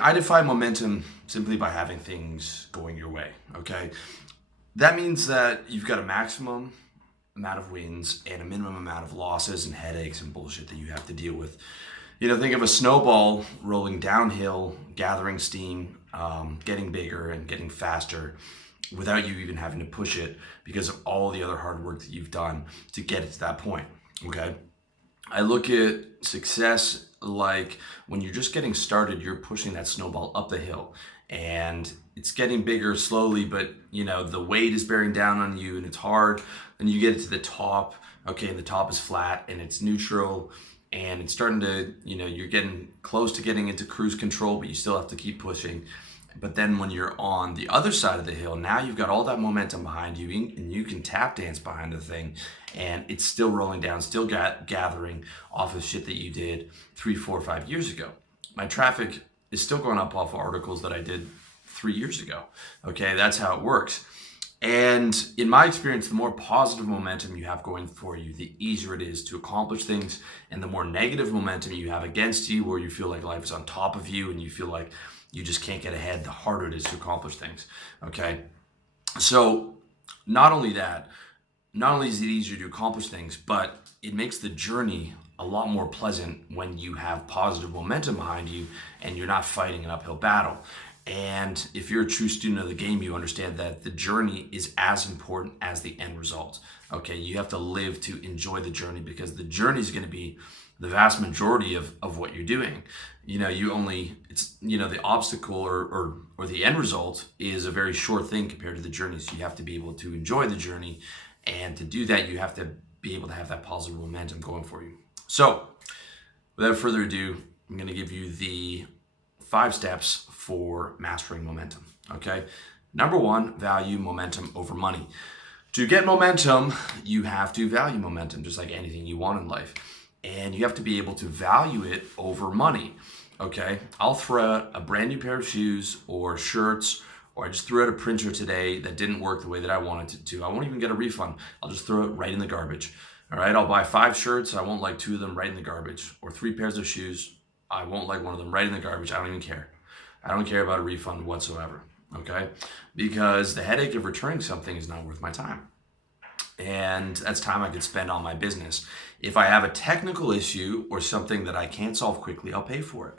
I define momentum simply by having things going your way, okay? That means that you've got a maximum amount of wins and a minimum amount of losses and headaches and bullshit that you have to deal with. Think of a snowball rolling downhill, gathering steam, getting bigger and getting faster without you even having to push it because of all the other hard work that you've done to get it to that point, okay? I look at success like when you're just getting started, you're pushing that snowball up the hill and it's getting bigger slowly, but the weight is bearing down on you and it's hard. Then you get it to the top, okay, and the top is flat and it's neutral and it's starting to, you're getting close to getting into cruise control, but you still have to keep pushing. But then when you're on the other side of the hill, now you've got all that momentum behind you and you can tap dance behind the thing and it's still rolling down, still gathering off of shit that you did 3, 4, 5 years ago. My traffic is still going up off of articles that I did 3 years ago. Okay, that's how it works. And in my experience, the more positive momentum you have going for you, the easier it is to accomplish things. And the more negative momentum you have against you, where you feel like life is on top of you and you feel like you just can't get ahead, the harder it is to accomplish things, okay? So not only is it easier to accomplish things, but it makes the journey a lot more pleasant when you have positive momentum behind you and you're not fighting an uphill battle. And if you're a true student of the game, you understand that the journey is as important as the end result, okay? You have to live to enjoy the journey because the journey is going to be the vast majority of what you're doing. The obstacle or the end result is a very short thing compared to the journey. So you have to be able to enjoy the journey. And to do that, you have to be able to have that positive momentum going for you. So without further ado, I'm going to give you the 5 steps for mastering momentum. Okay. Number 1, value momentum over money. To get momentum, you have to value momentum, just like anything you want in life. And you have to be able to value it over money, okay? I'll throw out a brand new pair of shoes or shirts, or I just threw out a printer today that didn't work the way that I wanted it to. I won't even get a refund. I'll just throw it right in the garbage, all right? I'll buy 5 shirts. I won't like 2 of them, right in the garbage. Or 3 pairs of shoes. I won't like 1 of them, right in the garbage. I don't even care. I don't care about a refund whatsoever, okay? Because the headache of returning something is not worth my time. And that's time I could spend on my business. If I have a technical issue or something that I can't solve quickly, I'll pay for it.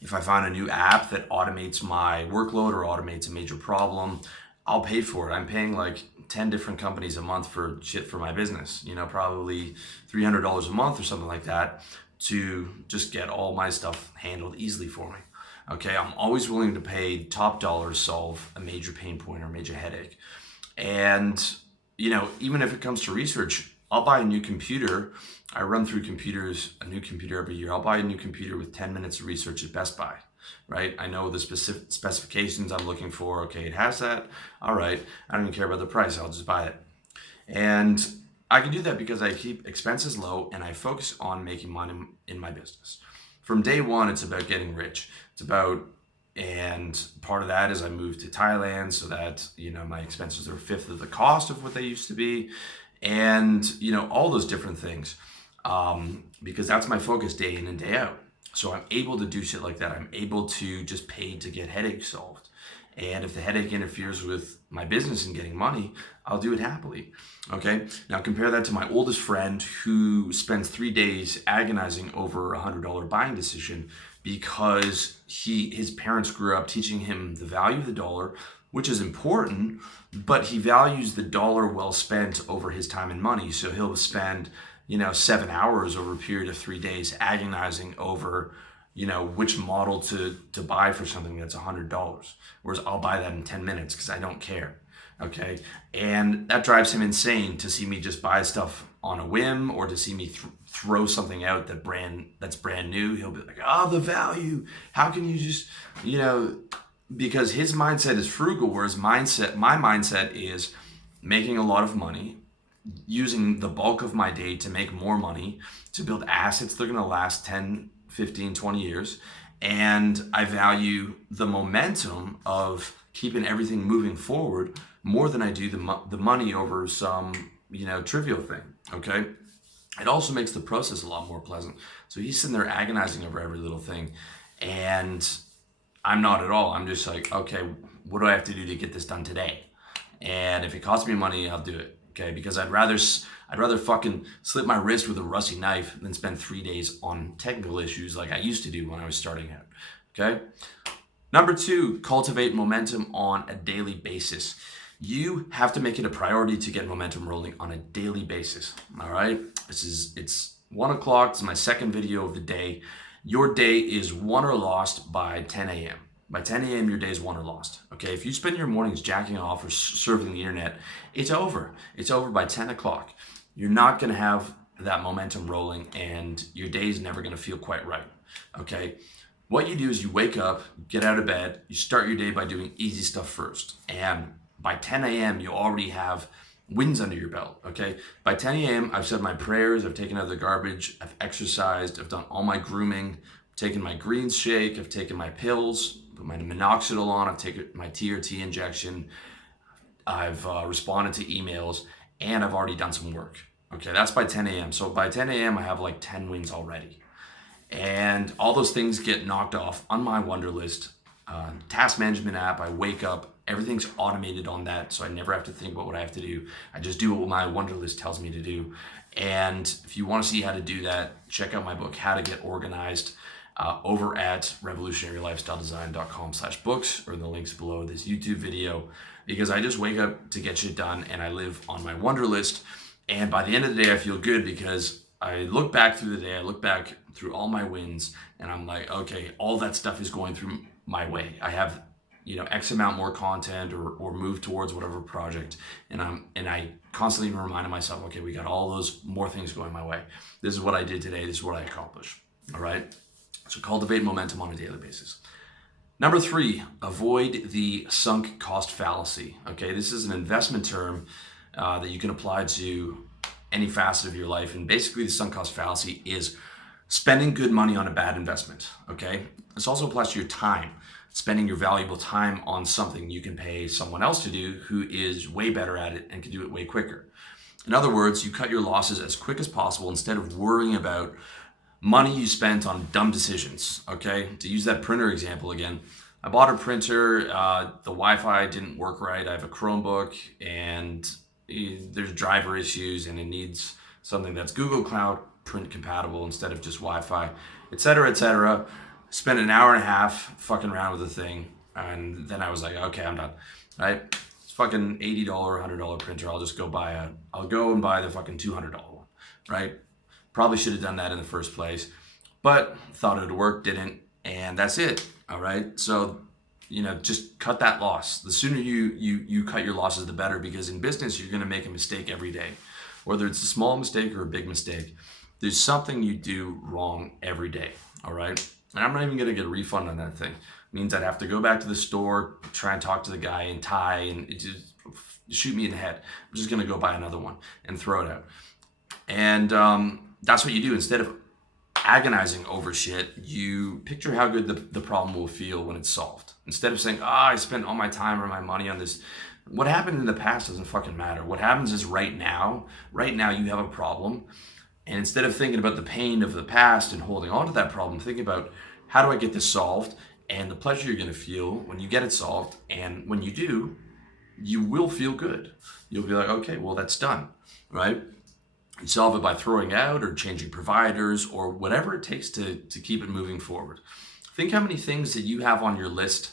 If I find a new app that automates my workload or automates a major problem, I'll pay for it. I'm paying like 10 different companies a month for shit for my business, probably $300 a month or something like that to just get all my stuff handled easily for me. Okay, I'm always willing to pay top dollar to solve a major pain point or major headache. And even if it comes to research, I'll buy a new computer. I run through a new computer every year. I'll buy a new computer with 10 minutes of research at Best Buy, right? I know the specific specifications I'm looking for. Okay, it has that. All right, I don't even care about the price. I'll just buy it. And I can do that because I keep expenses low and I focus on making money in my business. From day one, it's about getting rich. And part of that is I moved to Thailand so that, my expenses are 1/5 of the cost of what they used to be. And, all those different things, because that's my focus day in and day out. So I'm able to do shit like that. I'm able to just pay to get headaches solved. And if the headache interferes with my business and getting money, I'll do it happily. Okay. Now compare that to my oldest friend who spends 3 days agonizing over $100 buying decision because his parents grew up teaching him the value of the dollar, which is important, but he values the dollar well spent over his time and money. So he'll spend, 7 hours over a period of 3 days agonizing over, which model to buy for something that's $100. Whereas I'll buy that in 10 minutes because I don't care. Okay. And that drives him insane to see me just buy stuff on a whim or to see me throw something out that's brand new. He'll be like, oh, the value. How can you just, because his mindset is frugal, whereas my mindset is making a lot of money, using the bulk of my day to make more money, to build assets that are going to last 10, 15, 20 years. And I value the momentum of keeping everything moving forward more than I do the money over some, trivial thing. Okay. It also makes the process a lot more pleasant. So he's sitting there agonizing over every little thing. And I'm not at all. I'm just like, okay, what do I have to do to get this done today? And if it costs me money, I'll do it. Okay, because I'd rather fucking slit my wrist with a rusty knife than spend 3 days on technical issues like I used to do when I was starting out. Okay. Number 2, cultivate momentum on a daily basis. You have to make it a priority to get momentum rolling on a daily basis. All right. It's 1 o'clock. It's my second video of the day. Your day is won or lost by 10 a.m. By 10 a.m., your day is won or lost. Okay. If you spend your mornings jacking off or surfing the internet, it's over. It's over by 10 o'clock. You're not going to have that momentum rolling, and your day is never going to feel quite right. Okay. What you do is you wake up, get out of bed, you start your day by doing easy stuff first. And by 10 a.m., you already have wins under your belt, okay? By 10 a.m., I've said my prayers, I've taken out the garbage, I've exercised, I've done all my grooming, I've taken my greens shake, I've taken my pills, put my minoxidil on, I've taken my TRT injection, I've responded to emails, and I've already done some work. Okay, that's by 10 a.m. So by 10 a.m., I have like 10 wins already. And all those things get knocked off on my Wunderlist task management app. I wake up, everything's automated on that, so I never have to think about what I have to do. I just do what my Wunderlist tells me to do. And if you want to see how to do that, check out my book, How to Get Organized, over at revolutionarylifestyledesign.com/books, or the links below this YouTube video, because I just wake up to get shit done, and I live on my Wunderlist. And by the end of the day, I feel good because I look back through the day, I look back through all my wins, and I'm like, okay, all that stuff is going through my way. I have, X amount more content or move towards whatever project, and I constantly reminding myself, okay, we got all those more things going my way. This is what I did today. This is what I accomplished. All right. So cultivate momentum on a daily basis. Number 3, avoid the sunk cost fallacy. Okay, this is an investment term that you can apply to any facet of your life. And basically the sunk cost fallacy is spending good money on a bad investment. Okay, this also applies to your time, spending your valuable time on something you can pay someone else to do who is way better at it and can do it way quicker. In other words, you cut your losses as quick as possible instead of worrying about money you spent on dumb decisions. Okay, to use that printer example again, I bought a printer, the Wi-Fi didn't work right. I have a Chromebook and there's driver issues and it needs something that's Google Cloud print compatible instead of just Wi-Fi, etc., etc. Spent an hour and a half fucking around with the thing, and then I was like, okay, I'm done. Right? It's fucking $80 or $100 printer. I'll go and buy the fucking $200 one. Right? Probably should have done that in the first place, but thought it would work, didn't, and that's it. All right. So, just cut that loss. The sooner you cut your losses, the better, because in business, you're going to make a mistake every day, whether it's a small mistake or a big mistake. There's something you do wrong every day. All right. And I'm not even going to get a refund on that thing. It means I'd have to go back to the store, try and talk to the guy in Thai, and it just shoot me in the head. I'm just going to go buy another one and throw it out. And that's what you do. Instead of agonizing over shit, you picture how good the problem will feel when it's solved. Instead of saying, I spent all my time or my money on this. What happened in the past doesn't fucking matter. What happens is right now you have a problem. And instead of thinking about the pain of the past and holding on to that problem, think about, how do I get this solved? And the pleasure you're going to feel when you get it solved. And when you do, you will feel good. You'll be like, okay, well, that's done, right? You solve it by throwing out or changing providers or whatever it takes to keep it moving forward. Think how many things that you have on your list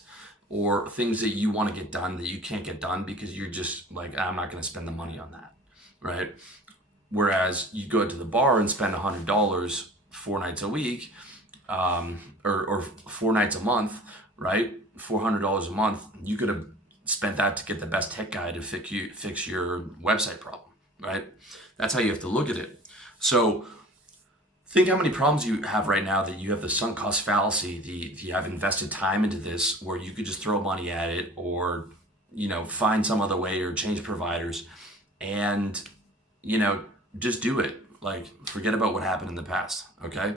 or things that you want to get done that you can't get done because you're just like, I'm not going to spend the money on that, right? Whereas you go to the bar and spend $100 4 nights a week, or 4 nights a month, right? $400 a month. You could have spent that to get the best tech guy to fix your website problem, right? That's how you have to look at it. So think how many problems you have right now that you have the sunk cost fallacy. You have invested time into this where you could just throw money at it or, find some other way or change providers and, just do it. Like, forget about what happened in the past. Okay.